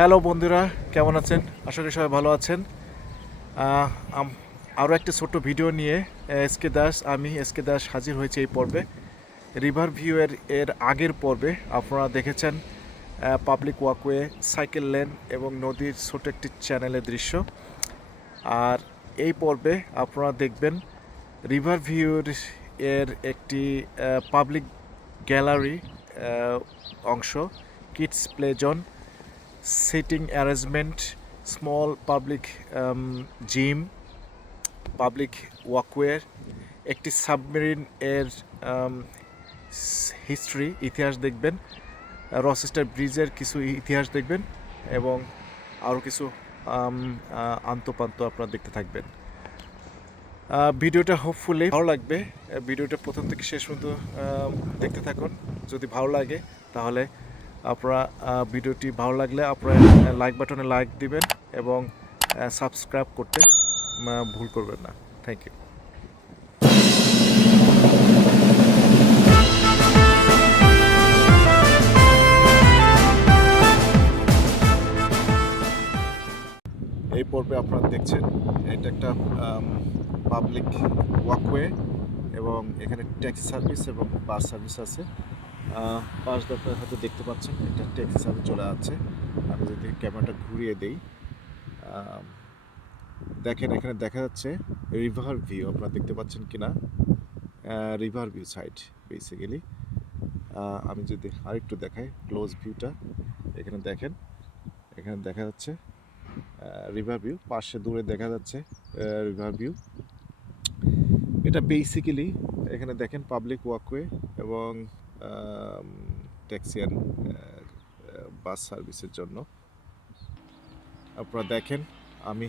Hello বন্ধুরা, কেমন আছেন? আশা করি সবাই ভালো আছেন। আরও একটা ছোট্ট ভিডিও নিয়ে আমি এসকে দাস হাজির হয়েছে এই পর্বে। রিভার ভিউ এর আগের পর্বে আপনারা দেখেছেন পাবলিক ওয়াকওয়ে, সাইকেল লেন এবং নদীর ছোট একটি চ্যানেলের দৃশ্য। আর এই পর্বে আপনারা দেখবেন রিভার ভিউর একটি পাবলিক গ্যালারি অংশ, kids play zone, sitting arrangement, small public gym, public walkway, একটি সাবমেরিন এর হিস্ট্রি, ইতিহাস দেখবেন, রচেস্টার ব্রিজের কিছু ইতিহাস দেখবেন এবং আরও কিছু আন্তপান্ত আপনারা দেখতে থাকবেন। ভিডিওটা হোপফুলি ভালো লাগবে। ভিডিওটা প্রথম থেকে শেষ পর্যন্ত দেখতে থাকুন। যদি ভালো লাগে তাহলে আপনারা ভিডিওটি ভালো লাগলে আপনারা লাইক বাটনে লাইক দিবেন এবং সাবস্ক্রাইব করতে ভুল করবেন না। Thank you. এই পর্বে আপনারা দেখছেন এটা একটা পাবলিক ওয়াকওয়ে এবং এখানে ট্যাক্সি সার্ভিস এবং বাস সার্ভিস আছে। পাশ দিয়ে আপনারা হয়তো দেখতে পাচ্ছেন এটা ট্যাক্সি সার্ভিস চলে যাচ্ছে। আমি যদি ক্যামেরাটা ঘুরিয়ে দেই, দেখেন এখানে দেখা যাচ্ছে রিভার ভিউ। আপনারা দেখতে পাচ্ছেন কিনা, রিভার ভিউ সাইড বেসিক্যালি। আমি যদি আরেকটু দেখাই ক্লোজ ভিউটা, এখানে দেখেন, এখানে দেখা যাচ্ছে রিভার ভিউ, পাশে দূরে দেখা যাচ্ছে রিভার ভিউ। এটা বেসিক্যালি এখানে দেখেন পাবলিক ওয়াকওয়ে এবং ট্যাক্সি অ্যান্ড বাস সার্ভিসের জন্য। আপনারা দেখেন আমি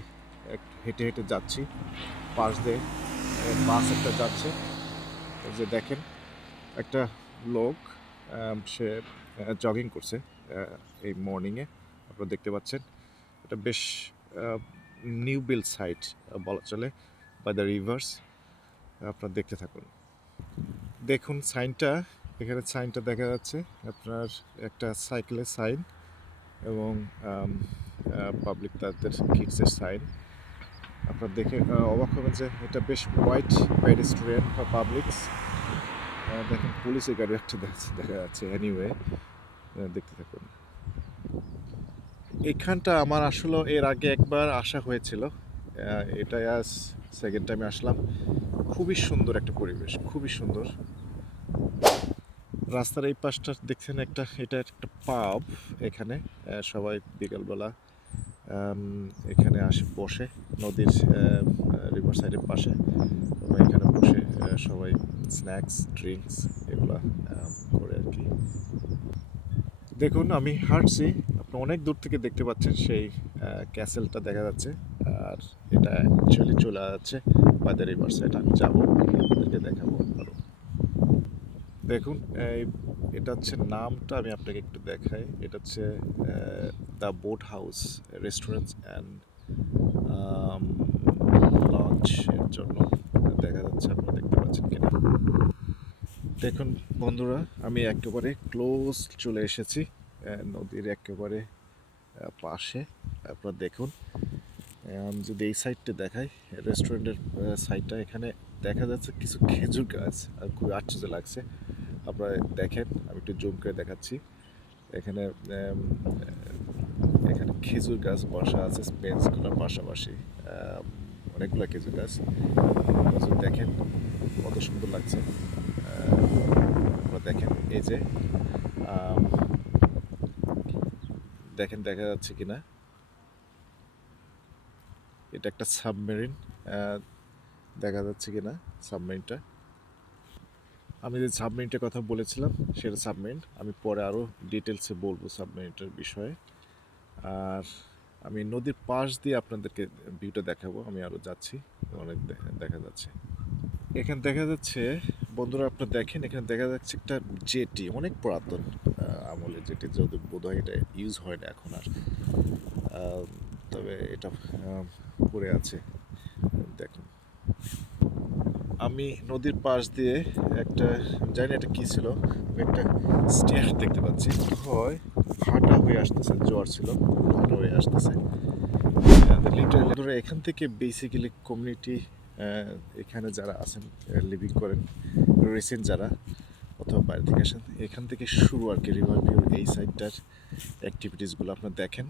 হেঁটে হেঁটে যাচ্ছি, পাশ দিয়ে বাস একটা যাচ্ছে। এই যে দেখেন একটা লোক, সে জগিং করছে এই মর্নিংয়ে, আপনারা দেখতে পাচ্ছেন। এটা বেশ নিউ বিল্ড সাইট বলা চলে, বাই দ্য রিভার্স। আপনারা দেখতে থাকুন। দেখুন সাইনটা, এখানে সাইনটা দেখা যাচ্ছে আপনার একটা সাইকেলের সাইন এবং পাবলিক তাদের কিডসের সাইন। আপনার দেখে অবাক হবেন যে এটা বেশ হোয়াইট পেডেস্ট্রিয়ান বা পাবলিকস। দেখেন পুলিশের গাড়ি একটা দেখা যাচ্ছে। এনিওয়ে দেখতে থাকুন। এখানটা আমার আসলে এর আগে একবার আসা হয়েছিল, এটা আজ সেকেন্ড টাইমে আসলাম। খুবই সুন্দর একটা পরিবেশ, খুবই সুন্দর। রাস্তার এই পাশটা দেখছেন এটা একটা পাব। এখানে সবাই বিকালবেলা এখানে আসে, বসে নদীর রিভার সাইডের পাশে। সবাই এখানে বসে সবাই স্ন্যাক্স, ড্রিঙ্কস এগুলা করে আর কি। দেখুন আমি হাঁটছি, আপনি অনেক দূর থেকে দেখতে পাচ্ছেন সেই ক্যাসেলটা দেখা যাচ্ছে। আর এটা অ্যাকচুয়ালি চলে যাচ্ছে বাই দ্য রিভার সাইড। আমি যাবো, আপনাদেরকে দেখাবো আরও। দেখুন এটা হচ্ছে নামটা, আমি আপনাকে একটু দেখাই। এটা হচ্ছে the boat house restaurants and launch এর জন্য দেখা যাচ্ছে। আপনারা দেখতে পাচ্ছেন কিনা দেখুন বন্ধুরা, আমি একেবারে ক্লোজ চলে এসেছি নদীর একেবারে পাশে। আপনারা দেখুন, যদি এই সাইডটা দেখাই, রেস্টুরেন্টের সাইডটা, এখানে দেখা যাচ্ছে কিছু খেজুর গাছ। আর খুব আশ্চর্য লাগছে। আপনারা দেখেন, আমি একটু জুম করে দেখাচ্ছি। এখানে এখানে খেজুর গাছ বসা আছে বেঞ্চগুলোর পাশাপাশি, অনেকগুলো খেজুর গাছ। দেখেন কত সুন্দর লাগছে। আপনারা দেখেন, এই যে দেখেন দেখা যাচ্ছে কিনা, এটা একটা সাবমেরিন, দেখা যাচ্ছে কিনা সাবমেরিনটা। আমি যে সাবমেরিনটার কথা বলেছিলাম সেটা সাবমেরিন। আমি পরে আরও ডিটেলসে বলবো সাবমেরিনটার বিষয়ে। আর আমি নদীর পাশ দিয়ে আপনাদেরকে ভিউটা দেখাবো। আমি আরও যাচ্ছি, অনেক দেখা যাচ্ছে। এখানে দেখা যাচ্ছে বন্ধুরা, আপনারা দেখেন, এখানে দেখা যাচ্ছে একটা জেটি, অনেক পুরাতন আমলের জেটি, যদি বোধহয় এটা ইউজ হয় না এখন আর, তবে এটা পড়ে আছে। দেখুন আমি নদীর পাশ দিয়ে একটা, জানি এটা কী ছিল, একটা স্টেয়ার দেখতে পাচ্ছি। হয় ভাটা হয়ে আসতেছে, জোয়ার ছিল, ভাটা হয়ে আসতেছে। লিটারালি ধরো এখান থেকে বেসিক্যালি কমিউনিটি, এখানে যারা আছেন, লিভিং করেন, রিসেন্ট যারা অথবা বাইরে থেকে আসেন, এখান থেকে শুরু আর কি রিভার ভিউর এই সাইডটার অ্যাক্টিভিটিসগুলো আপনার দেখেন।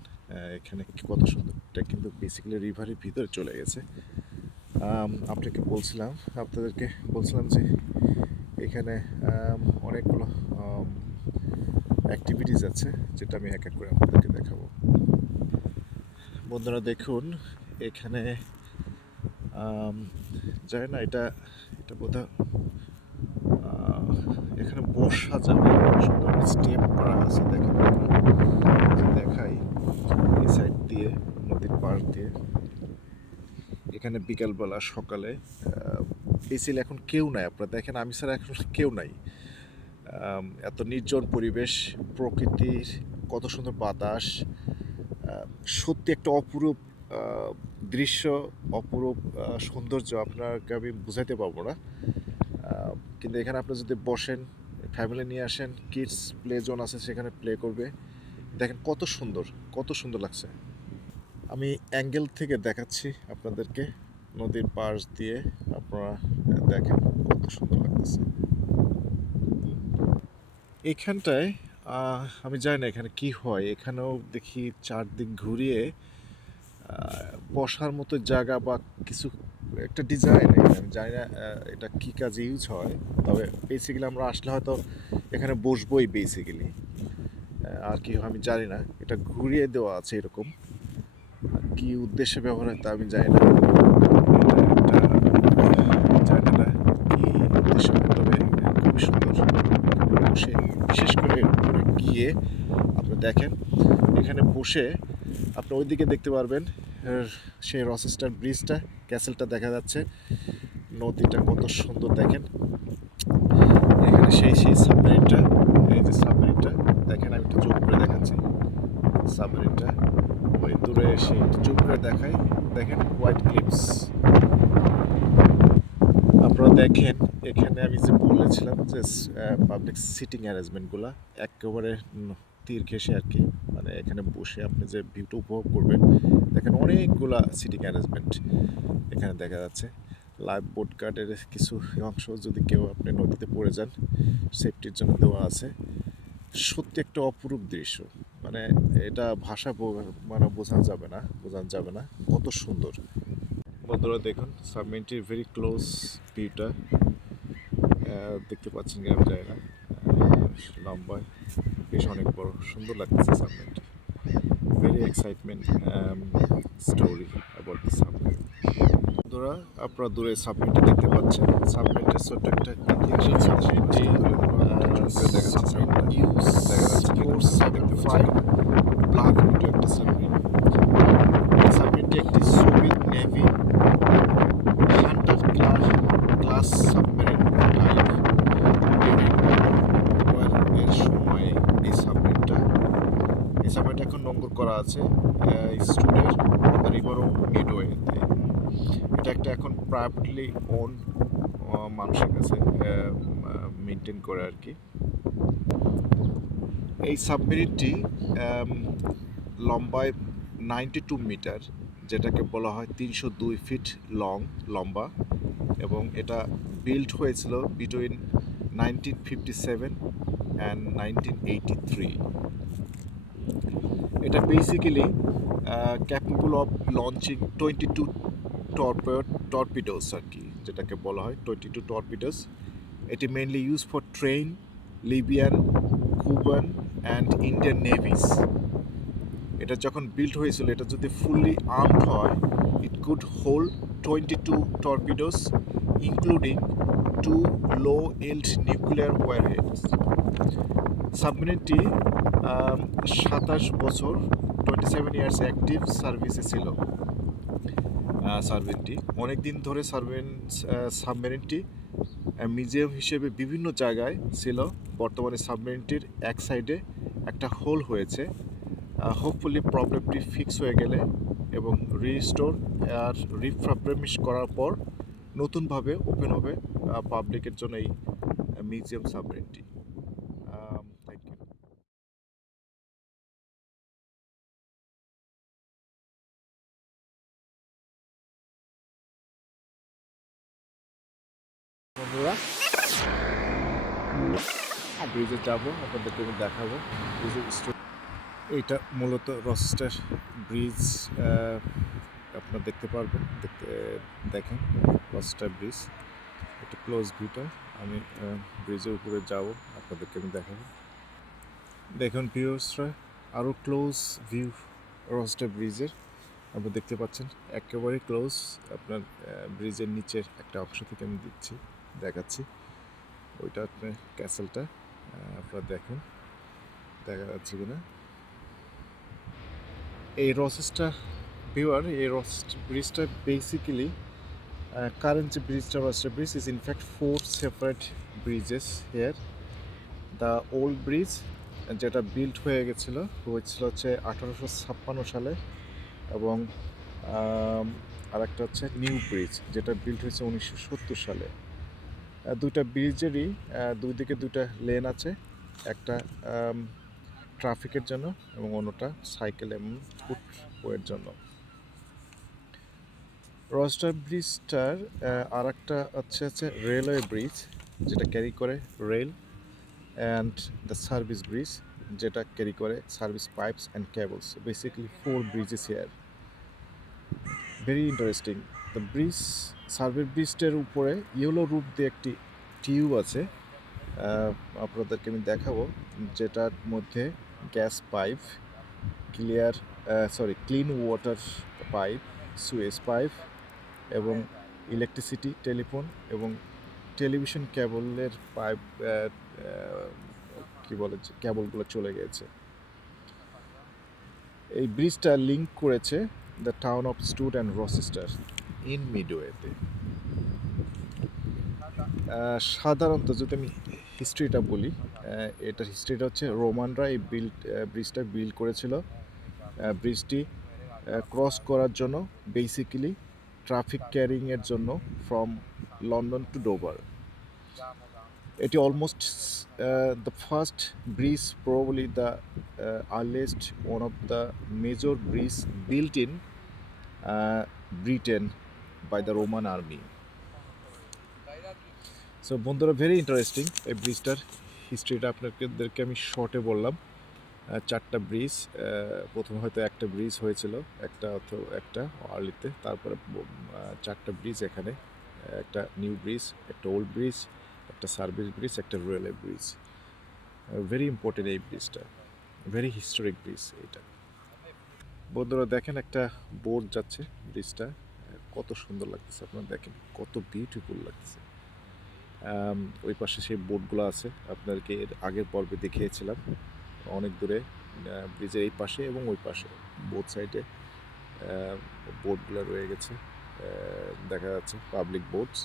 এখানে কত সুন্দর, এটা কিন্তু বেসিক্যালি রিভারের ভিতরে চলে গেছে। আপনাদেরকে বলছিলাম যে এখানে অনেকগুলো অ্যাক্টিভিটিস আছে, যেটা আমি এক এক করে আপনাদেরকে দেখাবো। বন্ধুরা দেখুন, এখানে জানি না, এটা এটা বোধহয় এখানে বসা যাবে, সুন্দর স্টেপ করা আছে, দেখেন আপনারা, দেখাই এই সাইড দিয়ে, নদীর পাড় দিয়ে। এখানে বিকালবেলা সকালে বেসিক্যালি এখন কেউ নাই, আপনারা দেখেন, আমি ছাড়া এখন কেউ নাই। এত নির্জন পরিবেশ, প্রকৃতির কত সুন্দর বাতাস, সত্যি একটা অপরূপ দৃশ্য, অপরূপ সৌন্দর্য আপনাকে আমি বুঝাইতে পারবো না। কিন্তু এখানে আপনি যদি বসেন, ফ্যামিলি নিয়ে আসেন, কিডস প্লে জোন আছে, সেখানে প্লে করবে। দেখেন কত সুন্দর, কত সুন্দর লাগছে। আমি অ্যাঙ্গেল থেকে দেখাচ্ছি আপনাদেরকে, নদীর পাশ দিয়ে আপনারা দেখেন কত সুন্দর লাগতেছে। এখানটায় আমি জানি না এখানে কি হয়, এখানেও দেখি চারদিক ঘুরিয়ে বসার মতো জায়গা বা কিছু একটা ডিজাইন, আমি জানি না এটা কী কাজে ইউজ হয়। তবে বেসিক্যালি আমরা আসলে হয়তো এখানে বসবোই বেসিক্যালি, আর কি আমি জানি না। এটা ঘুরিয়ে দেওয়া আছে এরকম, কি উদ্দেশ্যে ব্যবহার হয় তা আমি জানি না। জানি না কি উদ্দেশ্য, তবে খুবই সুন্দর। বসে বিশেষ করে উপরে গিয়ে আপনি দেখেন, এখানে বসে আপনি ওইদিকে দেখতে পারবেন সেই রচেস্টার ব্রিজটা, ক্যাসেলটা দেখা যাচ্ছে, নদীটা কত সুন্দর দেখেন। এখানে সেই সাবমেরিনটা, এই যে সাবমেরিনটা দেখেন, আমি একটু জুম করে দেখাচ্ছি। সাবমেরিনটা ওই দূরে এসে একটু জুম করে দেখাই, দেখেন হোয়াইট ক্লিপস। আপনারা দেখেন এখানে আমি যে বলেছিলাম যে পাবলিক সিটিং অ্যারেঞ্জমেন্টগুলো একেবারে তীর ঘেঁষে আর কি, মানে এখানে বসে আপনি যে ভিউটা উপভোগ করবেন, দেখেন অনেকগুলা সিটিং অ্যারেঞ্জমেন্ট এখানে দেখা যাচ্ছে। লাইফ বোট গার্ডের কিছু অংশ, যদি কেউ আপনি নদীতে পড়ে যান, সেফটির জন্য দেওয়া আছে। সত্যি একটা অপরূপ দৃশ্য, মানে এটা ভাষা মানে বোঝানো যাবে না কত সুন্দর। বন্ধুরা দেখুন, সাবমেরিনটির ভেরি ক্লোজ ভিউটা দেখতে পাচ্ছেন কি আমি জানি না, লম্বায় বেশ অনেক বড়, সুন্দর লাগতেছে সাবমেরিনটি। Very excitement story about the submarine. বন্ধুরা আপনারা দূরে সাবমেরিনটি দেখতে পাচ্ছেন, সাবমেরিনটির ছোট্ট একটা ইতিহাস আছে, সাবমেরিনটি দেখা যাচ্ছে 475 ব্ল্যাক উইডো একটা সাবমেরিন। সাবমেরিনটি একটি Soviet navy Hunter class submarine type. এর সময়ে এই সাবমেরিনটা এখন নোঙ্গর করা আছে স্টুডের রিভার অফ মিডওয়েতে। এটা একটা এখন প্রাইভেটলি ওন মানুষের কাছে মেনটেন করে আর কি। এই সাবমেরিনটি লম্বায় 92 মিটার, যেটাকে বলা হয় 302 ফিট লম্বা, এবং এটা বিল্ড হয়েছিল বিটুইন 1957 অ্যান্ড 1983। এটা basically capable of launching 22 torpedoes আর কি, যেটাকে বলা হয় 22 টর্পিডোস। এটি mainly use for train, Libyan, Cuban and Indian navies. এটা যখন বিল্ড হয়েছিল, এটা যদি ফুললি আর্মড হয়, it could hold 22 torpedoes including 2 low-yield nuclear warheads. সাবমেরিনটি 27 বছর 27 ইয়ার্স অ্যাক্টিভ সার্ভিসে ছিল। সাবমেরিনটি অনেক দিন ধরে সাবমেরিনটি মিউজিয়াম হিসেবে বিভিন্ন জায়গায় ছিল। বর্তমানে সাবমেরিনটির এক সাইডে একটা হোল হয়েছে। হোপফুলি প্রবলেমটি ফিক্স হয়ে গেলে এবং রিস্টোর আর রিফার্বিশ করার পর নতুনভাবে ওপেন হবে পাবলিকের জন্য এই মিউজিয়াম সাবমেরিনটি। বন্ধুরা ব্রিজে যাব, আপনাদেরকে আমি দেখাবো ব্রিজের স্টোরি। এইটা মূলত রচেস্টার ব্রিজ, আপনারা দেখতে পারবেন, দেখেন রচেস্টার ব্রিজ। একটা ক্লোজ ভিউটা, আমি ব্রিজের উপরে যাব, আপনাদেরকে আমি দেখাবো। দেখুন ভিউয়ার্সরা, আরও ক্লোজ ভিউ রচেস্টার ব্রিজের আপনি দেখতে পাচ্ছেন, একেবারে ক্লোজ। আপনার ব্রিজের নিচের একটা অংশ থেকে আমি দেখাচ্ছি। ওইটা আপনার ক্যাসেলটা, আপনারা দেখুন দেখা যাচ্ছে কিনা। এই রচেস্টার ভিউয়ার, এই রচেস্টার ব্রিজটা বেসিক্যালি কারেন্ট যে ব্রিজটা, Rochester bridge is in fact 4 separate bridges here. The old bridge যেটা বিল্ড হয়েছিল হচ্ছে 1856 সালে, এবং আর একটা হচ্ছে নিউ ব্রিজ যেটা বিল্ড হয়েছে 1970 সালে। দুইটা ব্রিজেরই দুই দিকে দুইটা লেন আছে, একটা ট্রাফিকের জন্য এবং অন্যটা সাইকেল এবং ফুটওয়ের জন্য। রচেস্টার ব্রিজটার আর একটা হচ্ছে রেলওয়ে ব্রিজ যেটা ক্যারি করে rail, and the service bridge যেটা ক্যারি করে service pipes and cables. Basically 4 bridges here, very interesting. The bridge, service ব্রিজটার উপরে ইয়েলো রুট দিয়ে একটি টিউব আছে, আপনাদেরকে আমি দেখাবো, যেটার মধ্যে gas pipe, clean water pipe, sewage pipe এবং ইলেকট্রিসিটি, টেলিফোন এবং টেলিভিশন কেবলের পাইপ, কী বলে, কেবলগুলো চলে গেছে। এই ব্রিজটা লিঙ্ক করেছে the town of Strood and Rochester in মিডওয়েতে। সাধারণত যদি আমি হিস্ট্রিটা বলি, এটার হিস্ট্রিটা হচ্ছে রোমানরা এই ব্রিজটা বিল্ড করেছিল। ব্রিজটি ক্রস করার জন্য, বেসিক্যালি ট্রাফিক ক্যারিংয়ের জন্য, ফ্রম লন্ডন টু ডোভার। এটি almost the first bridge, probably the earliest one of the major bridge built in Britain by the Roman army. So বন্ধুরা, ভেরি ইন্টারেস্টিং এই ব্রিজটার হিস্ট্রিটা আপনাদেরকে আমি শর্টে বললাম। 4টা ব্রিজ, প্রথমে হয়তো একটা ব্রিজ হয়েছিল, একটা আর্লিতে, তারপরে 4টা ব্রিজ এখানে, একটা নিউ ব্রিজ, একটা ওল্ড ব্রিজ, একটা সার্ভিস ব্রিজ, একটা রেলওয়ে ব্রিজ। ভেরি ইম্পর্টেন্ট এই ব্রিজটা, ভেরি হিস্টোরিক ব্রিজ এটা। বন্ধুরা দেখেন, একটা বোট যাচ্ছে, ব্রিজটা কত সুন্দর লাগতেছে, আপনারা দেখেন কত বিউটিফুল লাগতেছে। ওই পাশে সেই বোটগুলো আছে, আপনাদেরকে এর আগের পর্বে দেখিয়েছিলাম। অনেক দূরে ব্রিজের এই পাশে এবং ওই পাশে বোথ সাইডে বোটগুলো রয়ে গেছে, দেখা যাচ্ছে public boats.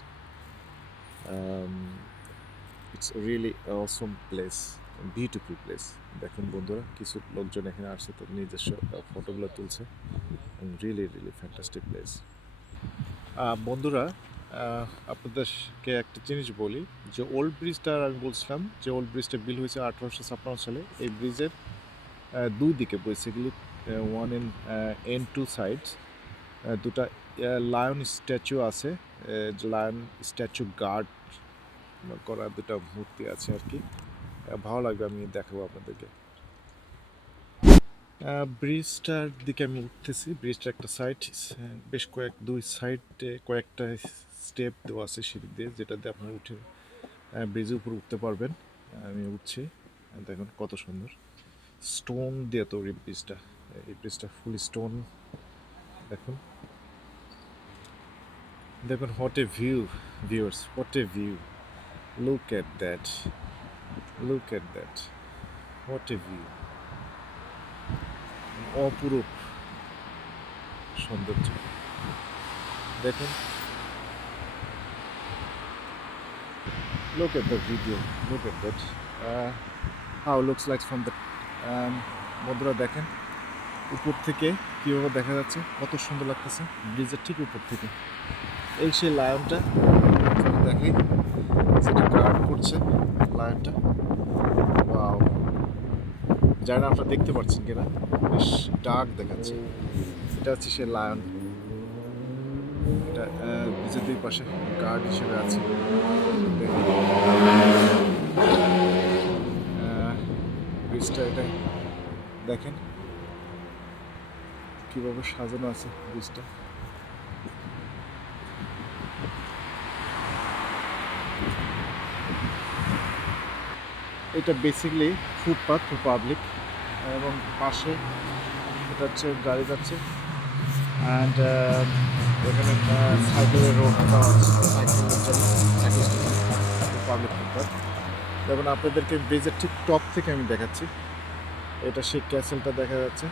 It's really Assam place, beautiful place. দেখুন বন্ধুরা, কিছু লোকজন এখানে আসছে, তো নিজস্ব ফটোগুলো তুলছে। Really really fantastic place. বন্ধুরা, আপনাদেরকে একটা জিনিস বলি, যে ওল্ড ব্রিজটা আমি বলছিলাম, যে ওল্ড ব্রিজটা বিল্ড হয়েছে 1856 সালে। এই ব্রিজের দুই দিকে basically one and two sides দুটা লায়ন স্ট্যাচু আছে, লায়ন স্ট্যাচু গার্ড করা দুটা মূর্তি আছে আর কি। ভালো লাগবে, আমি দেখাবো আপনাদেরকে। ব্রিজটার দিকে আমি উঠতেছি। ব্রিজটার একটা সাইড, বেশ দুই সাইডে কয়েকটা স্টেপ দেওয়া আছে সিঁড়ি দিয়ে, যেটা দিয়ে আপনারা উঠে ব্রিজের উপর উঠতে পারবেন। আমি উঠছি, দেখুন কত সুন্দর, স্টোন দিয়ে তৈরি ব্রিজটা। এই ব্রিজটা ফুল স্টোন। দেখুন দেখুন, what a view viewers, what a view, look at that, look at that, what a view, অপরূপ সৌন্দর্য। দেখুন, look at the video, look at that, how it looks like from the বন্ধুরা দেখেন উপর থেকে কীভাবে দেখা যাচ্ছে, কত সুন্দর লাগতেছে ব্রিজের ঠিক উপর থেকে। এই সেই লায়নটা দেখাই, যেটা গার্ড করছে লায়নটা। ওয়াও, জানি না আপনারা দেখতে পাচ্ছেন কিনা, বেশ ডার্ক দেখাচ্ছে। এটা হচ্ছে সেই লায়ন। এটা ব্রিজের দুই পাশে গার্ড হিসেবে আছে। ব্রিজটা এটা দেখেন কিভাবে সাজানো আছে ব্রিজটা। এটা বেসিক্যালি ফুটপাথ টু পাবলিক, এবং পাশে এটা হচ্ছে গাড়ি যাচ্ছে, অ্যান্ড এখানে সাইকেলের রোড সাইকেলের জন্য পাবলিক ফুটপাথ। যেমন আপনাদেরকে ব্রিজের ঠিক টপ থেকে আমি দেখাচ্ছি, এটা সেই ক্যাসেলটা দেখা যাচ্ছে।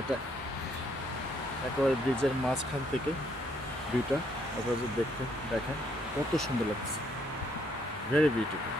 এটা একেবারে ব্রিজের মাঝখান থেকে ভিউটা আপনারা যদি দেখতে দেখেন কত সুন্দর লাগছে, ভেরি বিউটিফুল।